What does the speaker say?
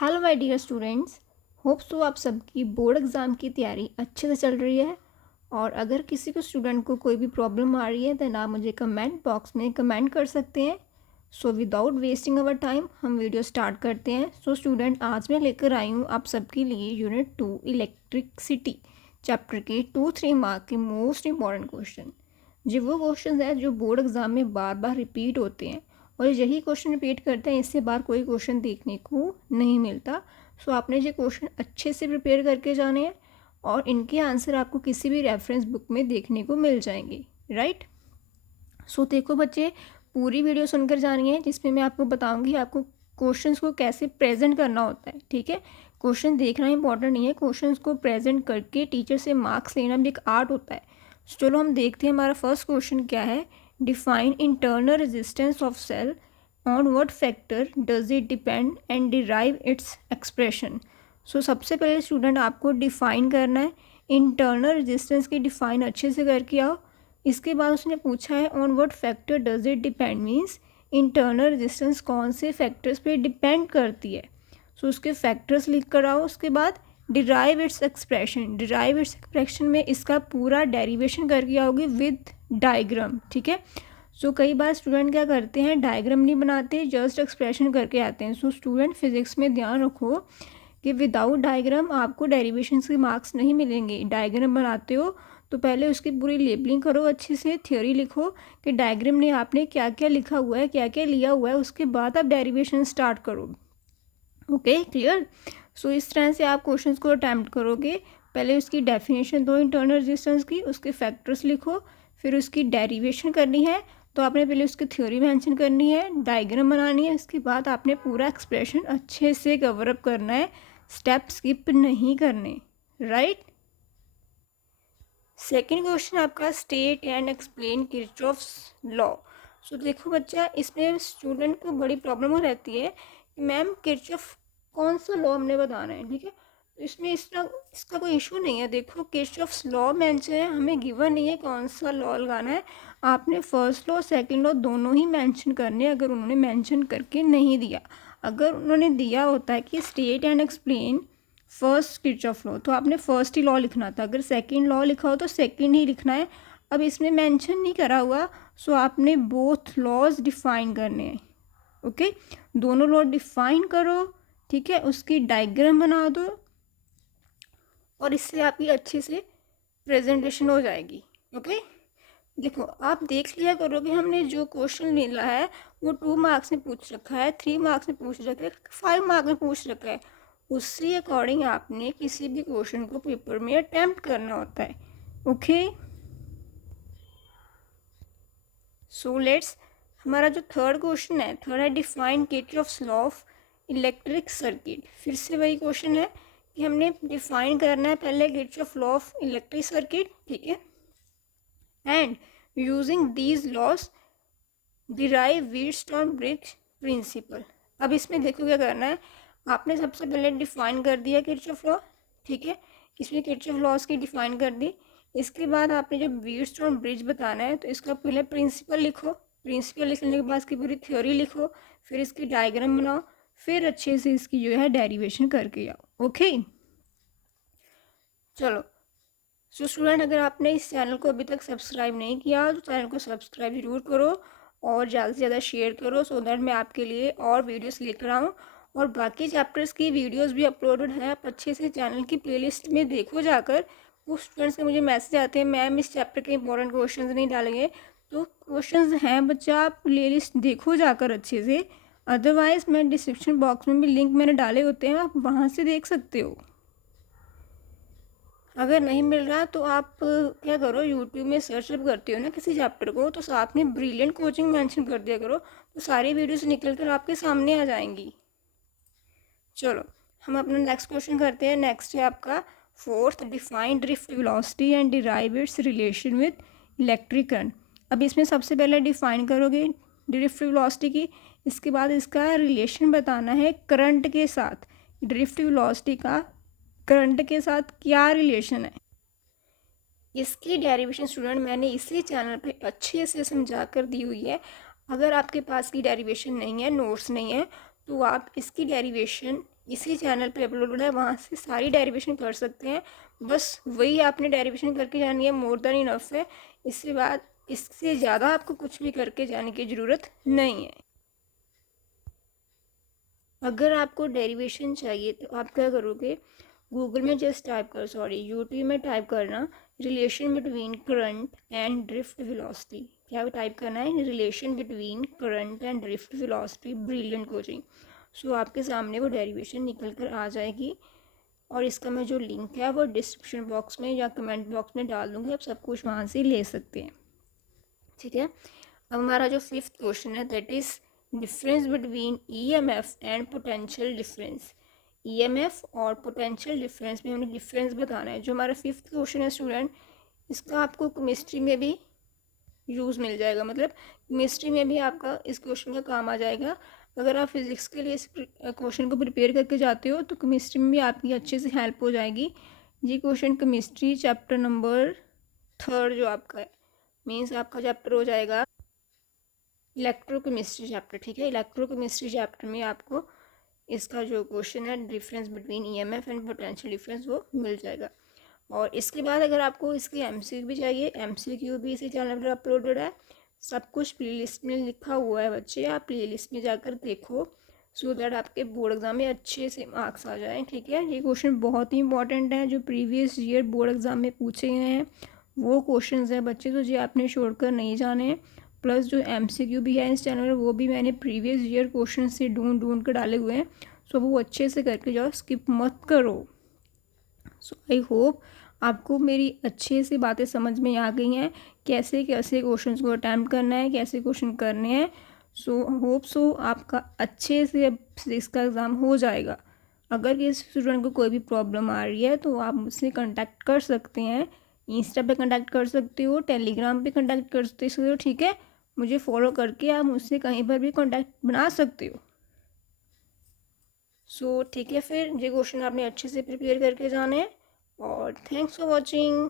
Hello my dear students. Hope so आप सबकी board exam की तैयारी अच्छे से चल रही है। और अगर किसी को स्टूडेंट को कोई भी प्रॉब्लम आ रही है तो आप मुझे कमेंट बॉक्स में कमेंट कर सकते हैं। So without wasting our time हम वीडियो स्टार्ट करते हैं। सो स्टूडेंट, आज मैं लेकर आई हूँ आप सबके लिए यूनिट 2 इलेक्ट्रिसिटी चैप्टर के 2-3 मार्क के मोस्ट इंपॉर्टेंट क्वेश्चन। जो वो क्वेश्चन है जो बोर्ड एग्ज़ाम में बार बार रिपीट होते हैं और यही क्वेश्चन रिपीट करते हैं, इससे बार कोई क्वेश्चन देखने को नहीं मिलता। सो आपने ये क्वेश्चन अच्छे से प्रिपेयर करके जाने हैं और इनके आंसर आपको किसी भी रेफरेंस बुक में देखने को मिल जाएंगे, राइट। सो देखो बच्चे, पूरी वीडियो सुनकर जानी है जिसमें मैं आपको बताऊंगी आपको क्वेश्चंस को कैसे प्रेजेंट करना होता है, ठीक है। क्वेश्चन देखना इंपॉर्टेंट नहीं है, क्वेश्चंस को प्रेजेंट करके टीचर से मार्क्स लेना भी एक आर्ट होता है। चलो हम देखते हैं हमारा फर्स्ट क्वेश्चन क्या है। Define internal resistance of cell, on what factor does it depend and derive its expression. So सबसे पहले स्टूडेंट आपको डिफाइन करना है। इंटरनल रेजिस्टेंस की डिफाइन अच्छे से करके आओ। इसके बाद उसने पूछा है on what factor does it depend, means internal resistance कौन से फैक्टर्स पे डिपेंड करती है। सो उसके फैक्टर्स लिख कर आओ। उसके बाद derive its expression, derive its expression में इसका पूरा डेरिवेशन करके आओगे विद डायग्राम, ठीक है। सो कई बार स्टूडेंट क्या करते हैं, डायग्राम नहीं बनाते, जस्ट एक्सप्रेशन करके आते हैं। सो स्टूडेंट फिजिक्स में ध्यान रखो कि विदाउट डायग्राम आपको डेरिवेशन के मार्क्स नहीं मिलेंगे। डायग्राम बनाते हो तो पहले उसकी पूरी लेबलिंग करो, अच्छे से थ्योरी लिखो कि डायग्राम ने आपने क्या क्या लिखा हुआ है, क्या क्या लिया हुआ है, उसके बाद आप डेरिवेशन स्टार्ट करो। Okay, clear. सो इस तरह से आप क्वेश्चंस को अटैम्प्ट करोगे। पहले उसकी डेफिनेशन दो इंटरनल रेजिस्टेंस की, उसके फैक्टर्स लिखो, फिर उसकी डेरिवेशन करनी है तो आपने पहले उसकी थ्योरी मेंशन करनी है, डायग्राम बनानी है, उसके बाद आपने पूरा एक्सप्रेशन अच्छे से कवर अप करना है, स्टेप स्किप नहीं करने, राइट। सेकेंड क्वेश्चन आपका state and explain Kirchhoff's law. So देखो बच्चा, इसमें स्टूडेंट को बड़ी प्रॉब्लम रहती है कि मैम किरचॉफ कौन सा लॉ हमने बताना है, ठीक है। तो इसमें इसका कोई इशू नहीं है। देखो किरचॉफ्स लॉ मेंशन है, हमें गिवन नहीं है कौन सा लॉ लगाना है। आपने फर्स्ट लॉ सेकंड लॉ दोनों ही मेंशन करने, अगर उन्होंने मेंशन करके नहीं दिया। अगर उन्होंने दिया होता है कि state and explain first Kirchhoff law, तो आपने फर्स्ट ही लॉ लिखना था। अगर सेकंड लॉ लिखा हो तो सेकंड ही लिखना है। अब इसमें मेंशन नहीं करा हुआ, सो आपने बोथ लॉज डिफाइन करने हैं। ओके, दोनों लॉ डिफाइन करो, ठीक है, उसकी डायग्राम बना दो और इससे आपकी अच्छे से प्रेजेंटेशन हो जाएगी। ओके, देखो आप देख लिया करोगे, हमने जो क्वेश्चन मिला है वो 2 मार्क्स में पूछ रखा है, 3 मार्क्स में पूछ रखा है, 5 मार्क्स में पूछ रखा है। उससे अकॉर्डिंग आपने किसी भी क्वेश्चन को पेपर में अटेम्प्ट करना होता है। ओके, सो लेट्स, हमारा जो थर्ड क्वेश्चन है, थर्ड है define Kirchhoff's law of electric circuit. फिर से वही क्वेश्चन है कि हमने डिफाइन करना है पहले Kirchhoff law of electric circuit, ठीक है, and using these laws derive Wheatstone bridge principle. अब इसमें देखो क्या करना है, आपने सबसे पहले डिफाइन कर दिया किरचॉफ लॉ, ठीक है, इसमें किरचॉफ लॉज की डिफाइन कर दी। इसके बाद आपने जब व्हीटस्टोन ब्रिज बताना है तो इसका पहले प्रिंसिपल लिखो, प्रिंसिपल लिखने के बाद इसकी पूरी थ्योरी लिखो, फिर इसकी डायग्राम बनाओ, फिर अच्छे से इसकी जो है डेरिवेशन करके आओ। ओके, चलो। सो स्टूडेंट, अगर आपने इस चैनल को अभी तक सब्सक्राइब नहीं किया तो चैनल को सब्सक्राइब ज़रूर करो और ज़्यादा से ज़्यादा शेयर करो, सो दैट मैं आपके लिए और वीडियोस लेकर आऊँ। और बाकी चैप्टर्स की वीडियोस भी अपलोडेड है, आप अच्छे से चैनल की प्लेलिस्ट में देखो जाकर। कुछ स्टूडेंट्स के मुझे मैसेज आते हैं मैम इस चैप्टर के इंपॉर्टेंट क्वेश्चन नहीं डालेंगे, तो क्वेश्चन हैं बच्चा, आप प्लेलिस्ट देखो जाकर अच्छे से। अदरवाइज़ मैं डिस्क्रिप्शन बॉक्स में भी लिंक मैंने डाले होते हैं, आप वहाँ से देख सकते हो। अगर नहीं मिल रहा तो आप क्या करो, यूट्यूब में सर्च जब करते हो ना किसी चैप्टर को तो साथ में ब्रिलियंट कोचिंग मेंशन कर दिया करो, तो सारी वीडियोस निकल कर आपके सामने आ जाएंगी। चलो हम अपना नेक्स्ट क्वेश्चन करते हैं। नेक्स्ट है आपका fourth, define drift velocity and derive it's relation with electric current. अब इसमें सबसे पहले डिफाइन करोगे ड्रिफ्ट वेलोसिटी की, इसके बाद इसका रिलेशन बताना है करंट के साथ। ड्रिफ्ट वेलोसिटी का करंट के साथ क्या रिलेशन है, इसकी डेरिवेशन स्टूडेंट मैंने इसी चैनल पे अच्छे से समझा कर दी हुई है। अगर आपके पास की डेरिवेशन नहीं है, नोट्स नहीं है, तो आप इसकी डेरिवेशन इसी चैनल पे अपलोड है, वहाँ से सारी डेरिवेशन कर सकते हैं। बस वही आपने डेरिवेशन करके जानी है, मोर देन इनफ है। इससे ज़्यादा आपको कुछ भी करके जाने की ज़रूरत नहीं है। अगर आपको डेरिवेशन चाहिए तो आप क्या करोगे, गूगल में जस्ट टाइप कर सॉरी यूट्यूब में टाइप करना relation between current and drift velocity. क्या टाइप करना है, relation between current and drift velocity brilliant coaching. So आपके सामने वो डेरिवेशन निकल कर आ जाएगी, और इसका मैं जो लिंक है वो डिस्क्रिप्शन बॉक्स में या कमेंट बॉक्स में डाल दूँगी, आप सब कुछ वहाँ से ले सकते हैं। ठीक है, अब हमारा जो 5th क्वेश्चन है that is difference between EMF and potential difference. EMF और पोटेंशियल डिफरेंस में हमें डिफरेंस बताना है। जो हमारा 5th क्वेश्चन है स्टूडेंट, इसका आपको केमिस्ट्री में भी यूज़ मिल जाएगा, मतलब केमिस्ट्री में भी आपका इस क्वेश्चन का काम आ जाएगा। अगर आप फिज़िक्स के लिए इस क्वेश्चन को प्रिपेयर करके जाते हो तो केमिस्ट्री में भी आपकी अच्छे से हेल्प हो जाएगी। ये क्वेश्चन केमिस्ट्री चैप्टर नंबर 3 जो आपका है, मीन्स आपका चैप्टर हो जाएगा इलेक्ट्रोकेमिस्ट्री चैप्टर। ठीक है, इलेक्ट्रोकेमिस्ट्री चैप्टर में आपको इसका जो क्वेश्चन है difference between EMF and potential difference वो मिल जाएगा। और इसके बाद अगर आपको इसकी एमसीक्यू भी चाहिए, एमसीक्यू भी इसी चैनल पर अपलोडेड है, सब कुछ प्लेलिस्ट में लिखा हुआ है बच्चे, आप प्लेलिस्ट में जाकर देखो सो दैट आपके बोर्ड एग्जाम में अच्छे से मार्क्स आ जाएँ। ठीक है, ये क्वेश्चन बहुत ही इंपॉर्टेंट है, जो प्रीवियस ईयर बोर्ड एग्जाम में पूछे गए हैं वो क्वेश्चन हैं बच्चे, तो ये आपने छोड़कर नहीं जाने हैं। प्लस जो एमसीक्यू भी है इस चैनल पर वो भी मैंने प्रीवियस ईयर क्वेश्चन से ढूंढ कर डाले हुए हैं, सो वो अच्छे से करके जाओ, स्किप मत करो। सो आई होप आपको मेरी अच्छे से बातें समझ में आ गई हैं, कैसे कैसे क्वेश्चन को अटैम्प्ट करना है, कैसे क्वेश्चन करने हैं। सो आपका अच्छे से फिजिक्स का एग्ज़ाम हो जाएगा। अगर किसी स्टूडेंट को कोई भी प्रॉब्लम आ रही है तो आप मुझसे कांटेक्ट कर सकते हैं, इंस्टा पे कांटेक्ट कर सकते हो, टेलीग्राम पे कांटेक्ट कर सकते हो। ठीक है, मुझे फॉलो करके आप मुझसे कहीं पर भी कांटेक्ट बना सकते हो। सो ठीक है, फिर ये क्वेश्चन आपने अच्छे से प्रिपेयर करके जाना है, और थैंक्स फॉर वॉचिंग।